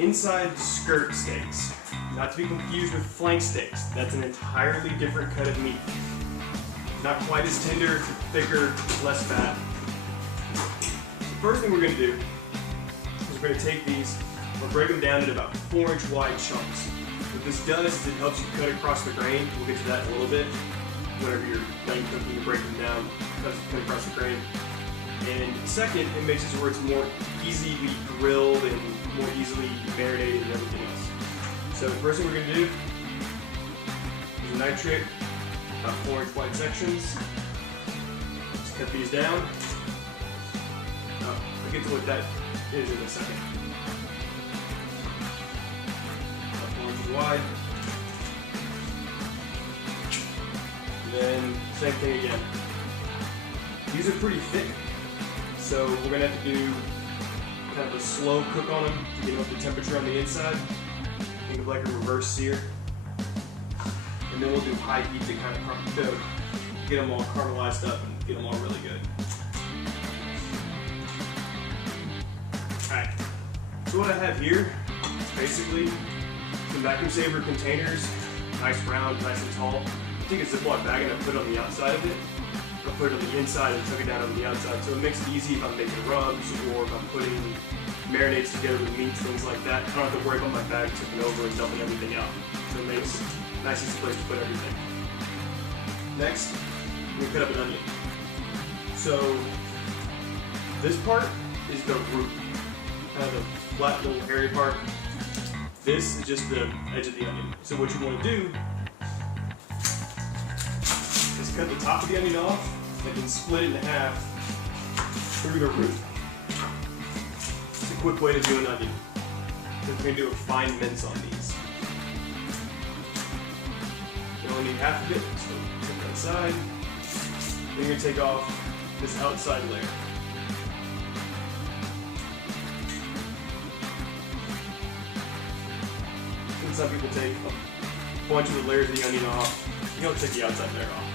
inside skirt steaks, not to be confused with flank steaks. That's an entirely different cut of meat. Not quite as tender, thicker, less fat. The first thing we're going to do is we're going to take these, we'll break them down into about 4-inch wide chunks. What this does is it helps you cut across the grain. We'll get to that in a little bit. Whenever you're done cooking, you break them down, cut across the grain. And second, it makes it so where it's more easily grilled and more easily marinated and everything else. So the first thing we're going to do is a knife trick, about 4-inch wide sections. Just cut these down. I'll get to what that is in a second. About 4 inches wide. And then same thing again. These are pretty thick, so we're going to have to do kind of a slow cook on them to get them up to temperature on the inside. Think of like a reverse sear. And then we'll do high heat to kind of get them all caramelized up and get them all really good. Alright, so what I have here is basically some vacuum saver containers, nice round, nice and tall. I take a Ziploc bag and I put it on the outside of it. I'll put it on the inside and tuck it down on the outside, so it makes it easy if I'm making rubs or if I'm putting marinades together with meats, things like that. I don't have to worry about my bag tipping over and dumping everything out. So it makes a nice easy place to put everything. Next, we cut up an onion. So this part is the root, kind of the flat little hairy part. This is just the edge of the onion. So what you want to do is cut the top of the onion off and then split it in half through the root. It's a quick way to do an onion. Because we're going to do a fine mince on these. You only need half of it, so put that aside. Then you're going to take off this outside layer. And some people take a bunch of the layers of the onion off. You don't take the outside layer off.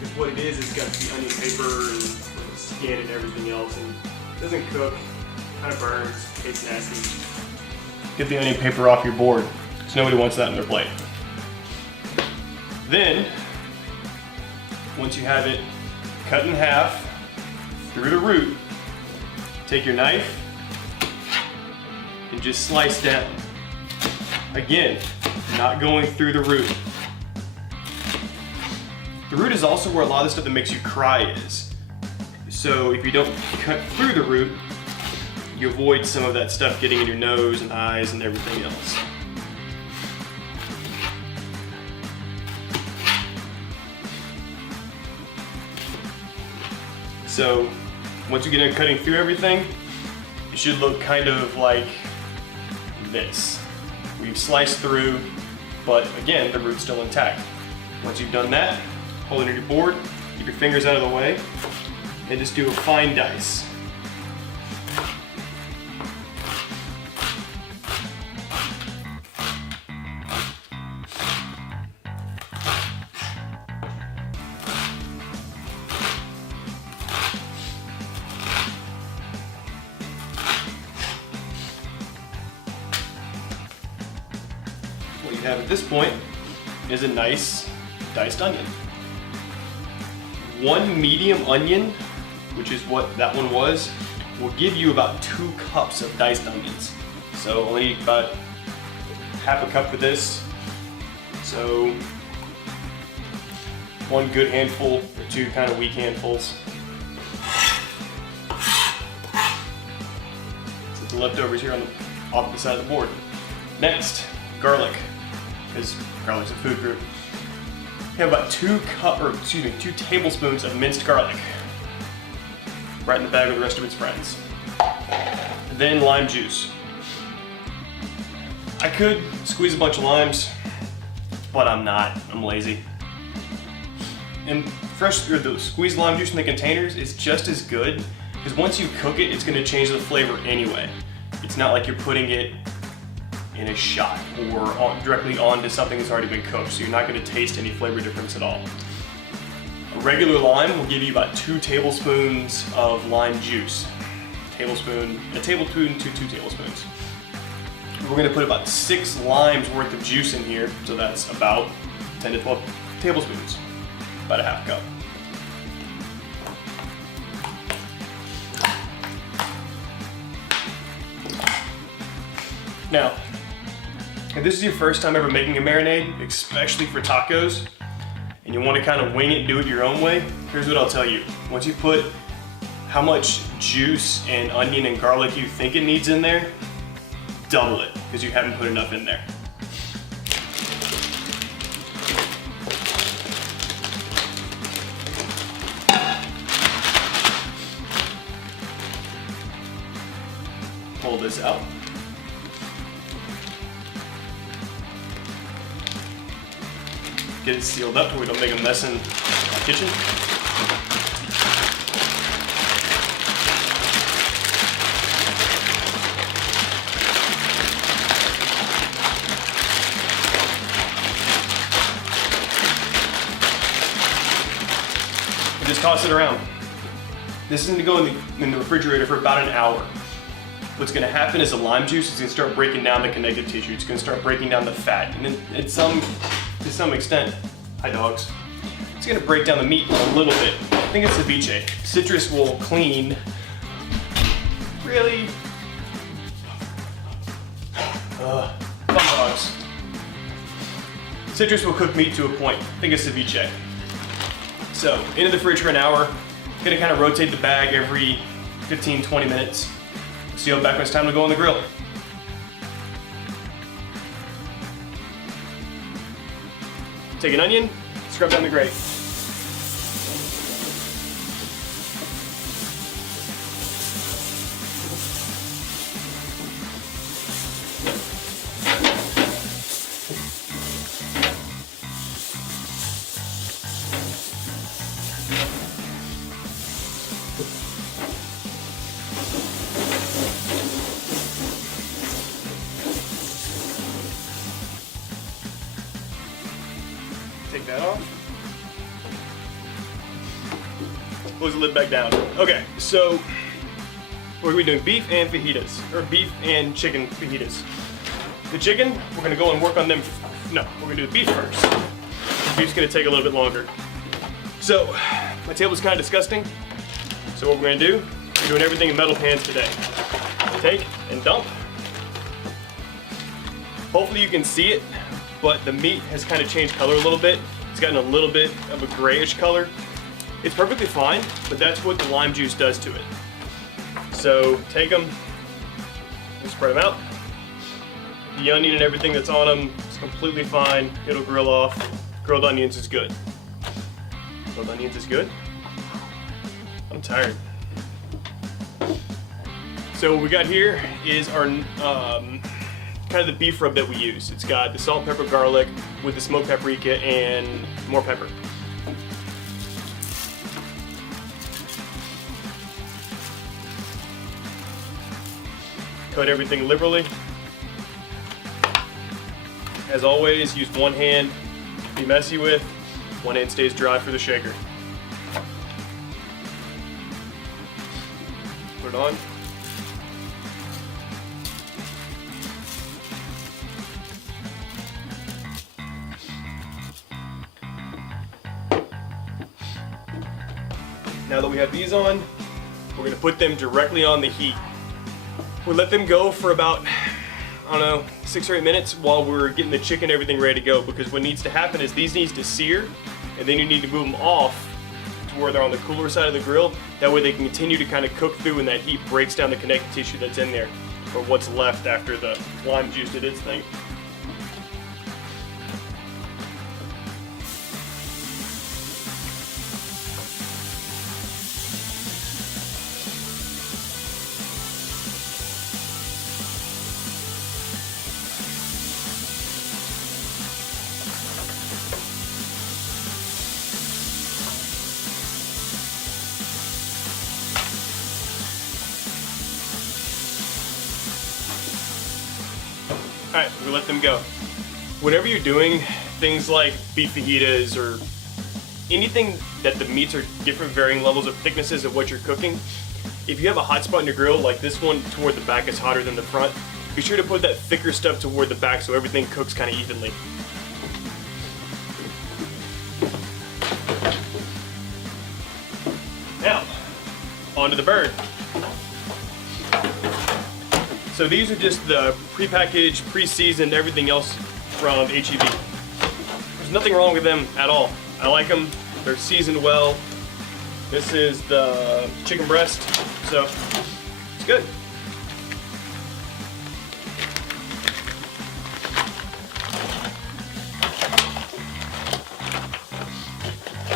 Because what it is, it's got the onion paper and the skin and everything else, and it doesn't cook, kind of burns, tastes nasty. Get the onion paper off your board, because nobody wants that on their plate. Then, once you have it cut in half through the root, take your knife and just slice down. Again, not going through the root. The root is also where a lot of the stuff that makes you cry is. So if you don't cut through the root, you avoid some of that stuff getting in your nose and eyes and everything else. So once you get into cutting through everything, it should look kind of like this. We've sliced through, but again, the root's still intact. Once you've done that, hold it on your board, keep your fingers out of the way, and just do a fine dice. What you have at this point is a nice diced onion. One medium onion, which is what that one was, will give you about 2 cups of diced onions. So only about half a cup for this. So 1 good handful or 2 kind of weak handfuls. So the leftovers here on the opposite side of the board. Next, garlic, because garlic's a food group. You have about 2 tablespoons of minced garlic. Right in the bag with the rest of its friends. Then lime juice. I could squeeze a bunch of limes, but I'm not. I'm lazy. And the squeezed lime juice in the containers is just as good, because once you cook it, it's going to change the flavor anyway. It's not like you're putting it in a shot or directly onto something that's already been cooked, so you're not going to taste any flavor difference at all. A regular lime will give you about 2 tablespoons of lime juice. A tablespoon to 2 tablespoons. We're gonna put about 6 limes worth of juice in here, so that's about 10 to 12 tablespoons, about a half cup. Now, if this is your first time ever making a marinade, especially for tacos, and you want to kind of wing it and do it your own way, here's what I'll tell you. Once you put how much juice and onion and garlic you think it needs in there, double it, because you haven't put enough in there. Pull this out. Get it sealed up so we don't make a mess in the kitchen. And just toss it around. This is going to go in the refrigerator for about an hour. What's going to happen is the lime juice is going to start breaking down the connective tissue. It's going to start breaking down the fat. And then to some extent, hi dogs, it's going to break down the meat a little bit. I think it's ceviche. Citrus will clean really fun dogs. Citrus will cook meat to a point. I think it's ceviche. So into the fridge for an hour. Going to kind of rotate the bag every 15-20 minutes. Seal it back when it's time to go on the grill. Take an onion, scrub down the grate. Take that off. Close the lid back down. Okay, so we're gonna be doing beef and fajitas, or beef and chicken fajitas. The chicken, we're gonna go and work on them. No, we're gonna do the beef first. The beef's gonna take a little bit longer. So, my table's kind of disgusting. So what we're gonna do, we're doing everything in metal pans today. Take and dump. Hopefully you can see it, but the meat has kind of changed color a little bit. It's gotten a little bit of a grayish color. It's perfectly fine, but that's what the lime juice does to it. So take them, spread them out. The onion and everything that's on them is completely fine. It'll grill off. Grilled onions is good. Grilled onions is good. I'm tired. So what we got here is our kind of the beef rub that we use. It's got the salt, pepper, garlic with the smoked paprika and more pepper. Cut everything liberally. As always, use one hand to be messy with. One hand stays dry for the shaker. Put it on. Now that we have these on, we're gonna put them directly on the heat. We'll let them go for about, I don't know, 6 or 8 minutes while we're getting the chicken and everything ready to go, because what needs to happen is these need to sear, and then you need to move them off to where they're on the cooler side of the grill. That way they can continue to kind of cook through and that heat breaks down the connective tissue that's in there, or what's left after the lime juice did its thing. Alright, we let them go. Whenever you're doing things like beef fajitas or anything that the meats are different varying levels of thicknesses of what you're cooking, if you have a hot spot in your grill like this one toward the back is hotter than the front, Be sure to put that thicker stuff toward the back so everything cooks kind of evenly. Now, onto the bird. So these are just the pre-packaged, pre-seasoned, everything else from HEB. There's nothing wrong with them at all. I like them. They're seasoned well. This is the chicken breast, so it's good.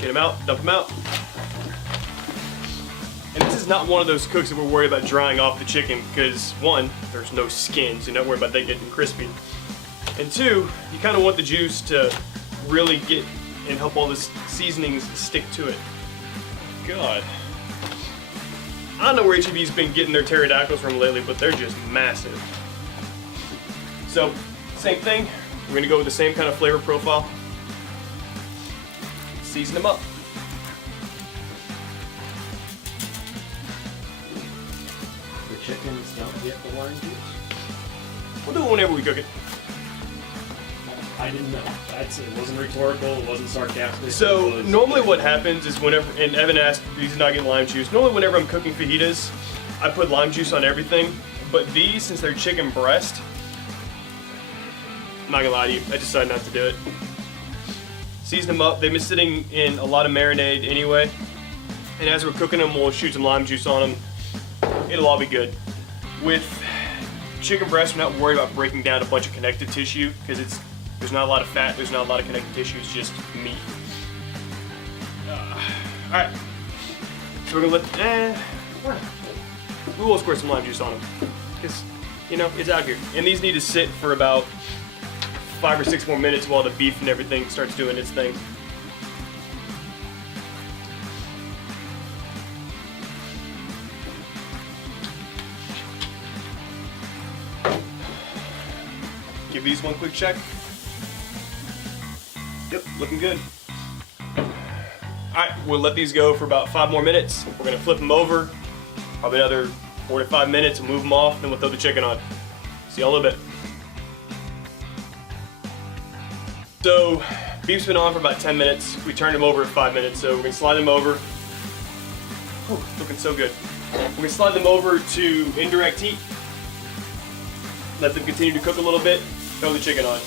Get them out, dump them out. And this is not one of those cooks that we're worried about drying off the chicken because one, there's no skin, so you're not worried about that getting crispy. And two, you kind of want the juice to really get and help all the seasonings stick to it. God. I don't know where HEB's been getting their pterodactyls from lately, but they're just massive. So, same thing. We're gonna go with the same kind of flavor profile. Season them up. The chickens don't get the lime juice? We'll do it whenever we cook it. I didn't know. It wasn't rhetorical, it wasn't sarcastic. So normally what happens is whenever, and Evan asked, these do not get lime juice. Normally whenever I'm cooking fajitas, I put lime juice on everything. But these, since they're chicken breast, I'm not gonna lie to you, I decided not to do it. Season them up. They've been sitting in a lot of marinade anyway. And as we're cooking them, we'll shoot some lime juice on them. It'll all be good. With chicken breast, we're not worried about breaking down a bunch of connective tissue because there's not a lot of fat, there's not a lot of connective tissue, it's just meat. Alright, so we're gonna let, we will squirt some lime juice on them. Because, you know, it's out here. And these need to sit for about 5 or 6 more minutes while the beef and everything starts doing its thing. Give these one quick check. Yep, looking good. Alright, we'll let these go for about 5 more minutes. We're gonna flip them over, probably another 4 to 5 minutes, and move them off, then we'll throw the chicken on. See you in a little bit. So, beef's been on for about 10 minutes. We turned them over at 5 minutes, so we're gonna slide them over. Oh, looking so good. We're gonna slide them over to indirect heat. Let them continue to cook a little bit, throw the chicken on.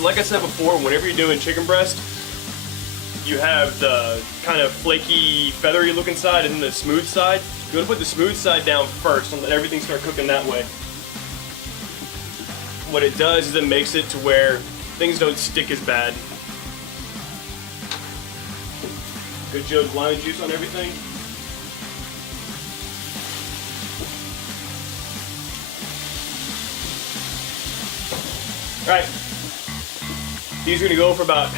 So like I said before, whenever you're doing chicken breast, you have the kind of flaky, feathery looking side and then the smooth side. You want to put the smooth side down first and let everything start cooking that way. What it does is it makes it to where things don't stick as bad. Good job of lime juice on everything. Alright, these are going to go for about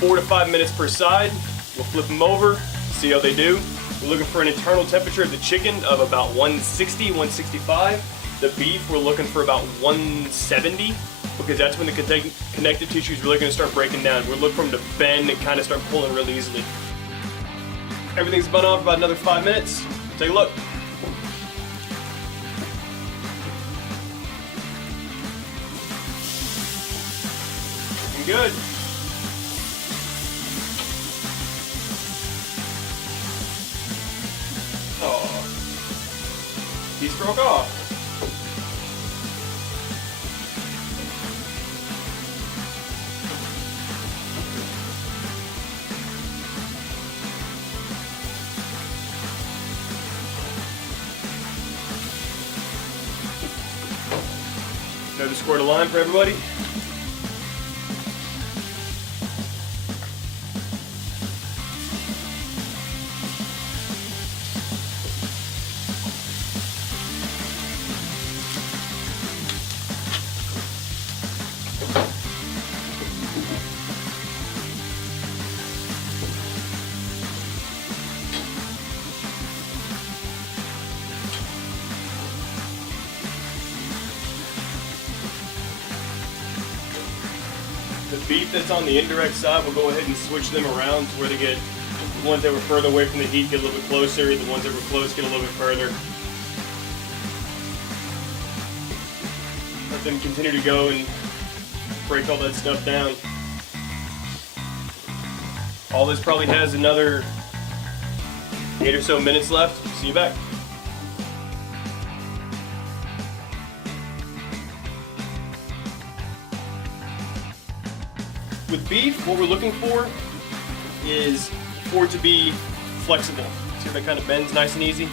4 to 5 minutes per side. We'll flip them over, see how they do. We're looking for an internal temperature of the chicken of about 160, 165. The beef, we're looking for about 170 because that's when the connective tissue is really going to start breaking down. We're looking for them to bend and kind of start pulling really easily. Everything's been on for about another 5 minutes. Take a look. Good. Oh, piece broke off. Another squirt of lime for everybody. The beef that's on the indirect side, we'll go ahead and switch them around to where they get, the ones that were further away from the heat get a little bit closer, the ones that were close get a little bit further. Let them continue to go and break all that stuff down. All this probably has another 8 or so minutes left. See you back. With beef, what we're looking for is for it to be flexible. See how that kind of bends nice and easy?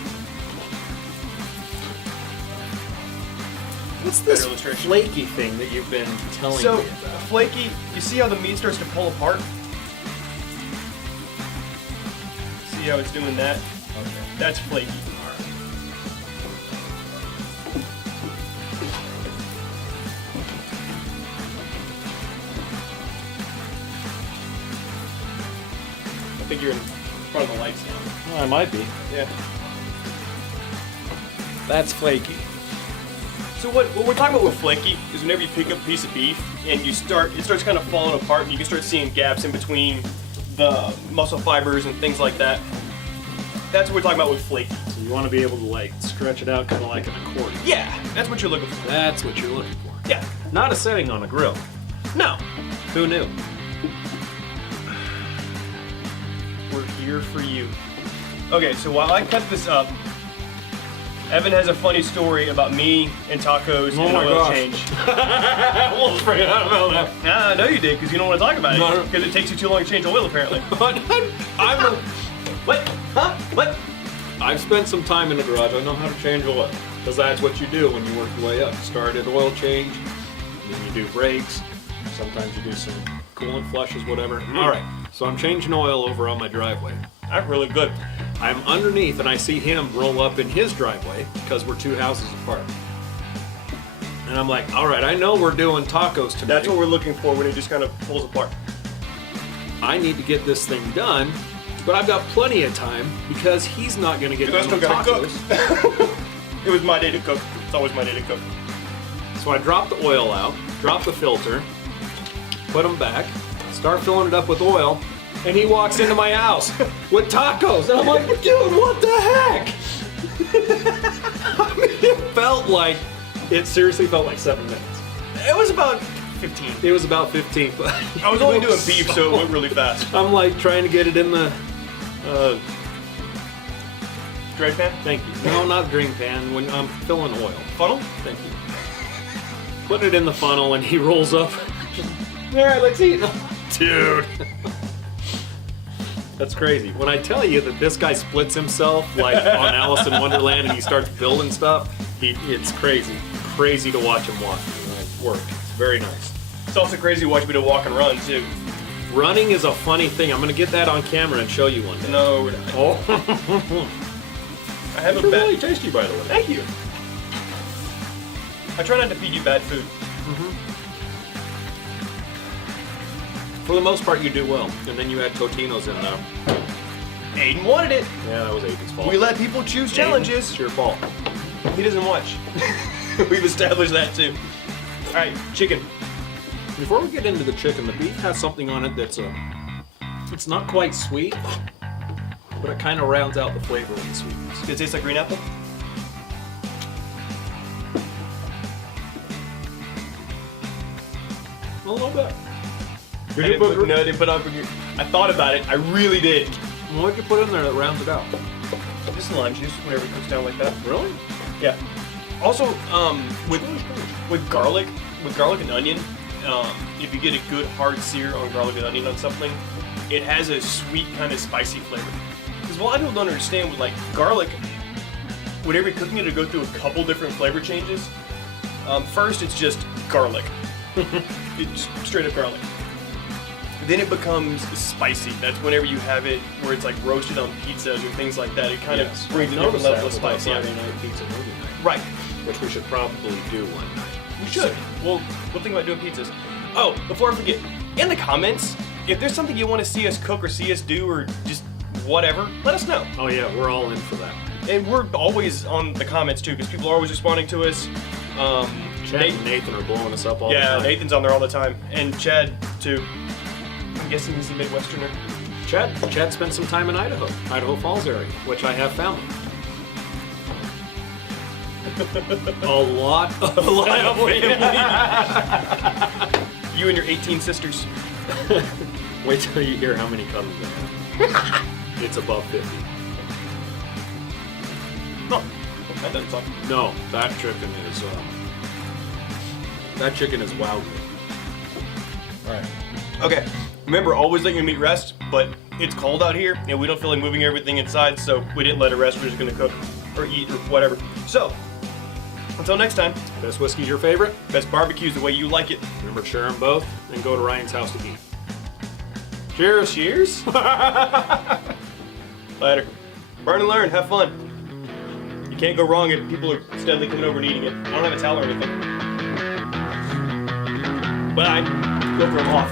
What's this flaky thing that you've been telling me about? Flaky, you see how the meat starts to pull apart? See how it's doing that? Okay. That's flaky. I think you're in front of the lights now. Well, I might be. Yeah. That's flaky. So what we're talking about with flaky is whenever you pick up a piece of beef and it starts kind of falling apart and you can start seeing gaps in between the muscle fibers and things like that. That's what we're talking about with flaky. So you want to be able to like stretch it out kind of like an accordion. Yeah, that's what you're looking for. That's what you're looking for. Yeah. Not a setting on a grill. No. Who knew? We're here for you. Okay, so while I cut this up, Evan has a funny story about me and tacos and an oil change. I almost forgot about that. Nah, I know you did, because you don't want to talk about No. it. Because it takes you too long to change oil, apparently. What? Huh? What? I've spent some time in the garage. I know how to change oil. Because that's what you do when you work your way up. Start at oil change, then you do brakes. Sometimes you do some coolant flushes, whatever. All right, so I'm changing oil over on my driveway. That's really good. I'm underneath and I see him roll up in his driveway because we're 2 houses apart. And I'm like, all right, I know we're doing tacos today. That's what we're looking for when it just kind of pulls apart. I need to get this thing done, but I've got plenty of time because he's not going to get done with tacos. It was my day to cook. It's always my day to cook. So I drop the oil out, drop the filter, put them back, start filling it up with oil, and he walks into my house with tacos. And I'm like, dude, what the heck? I mean, it seriously felt like 7 minutes. It was about 15. It was about 15, but I was only doing beef, so it went really fast. I'm like trying to get it in the, Drain pan? thank you. No, not drain pan, when I'm filling oil. Funnel? Thank you. Put it in the funnel and he rolls up. All right, let's eat. Dude. That's crazy. When I tell you that this guy splits himself like on Alice in Wonderland and he starts building stuff, it's crazy. Crazy to watch him walk. It worked. It's very nice. It's also crazy to watch me to walk and run, too. Running is a funny thing. I'm going to get that on camera and show you one day. No, we're not. Oh. I have a They're bad... really tasty, by the way. Thank you. I try not to feed you bad food. For the most part, you do well. And then you had Totino's in there. Aiden wanted it. Yeah, that was Aiden's fault. We let people choose challenges. It's your fault. He doesn't watch. We've established that too. All right, chicken. Before we get into the chicken, the beef has something on it that's it's not quite sweet, but it kind of rounds out the flavor of the sweetness. Does it taste like green apple? A little bit. I didn't put on. I thought about it. I really did. What'd you put in there that rounds it out? Just some lime juice whenever it cooks down like that. Really? Yeah. Also, with garlic and onion, if you get a good hard sear on garlic and onion on something, it has a sweet kind of spicy flavor. Because a lot of people don't understand with like garlic, whenever you're cooking it, it'll go through a couple different flavor changes. First, it's just garlic. It's just straight up garlic. Then it becomes spicy. That's whenever you have it where it's like roasted on pizzas or things like that. It kind of brings a different level of spice. Friday night pizza movie night. Right. Which we should probably do one night. We should. We'll think about doing pizzas. Oh, before I forget, in the comments, if there's something you want to see us cook or see us do or just whatever, let us know. Oh yeah, we're all in for that. And we're always on the comments too, because people are always responding to us. Chad and Nathan are blowing us up all the Yeah, time. Nathan's on there all the time. And Chad, too. I'm guessing he's a Midwesterner. Chad spent some time in Idaho Falls area, which I have family. A lot of family. You and your 18 sisters. Wait till you hear how many cousins I have. It's above 50. No, that doesn't suck. No, that chicken is wow. Alright. Okay, remember, always let your meat rest, but it's cold out here, and we don't feel like moving everything inside, so we didn't let it rest. We're just gonna cook or eat or whatever. So, until next time, Best whiskey's your favorite? best barbecue's the way you like it. Remember to share them both, and go to Ryan's house to eat. Cheers! Cheers. Later. Burn and learn, have fun. You can't go wrong if people are steadily coming over and eating it. I don't have a towel or anything. But I go for them off.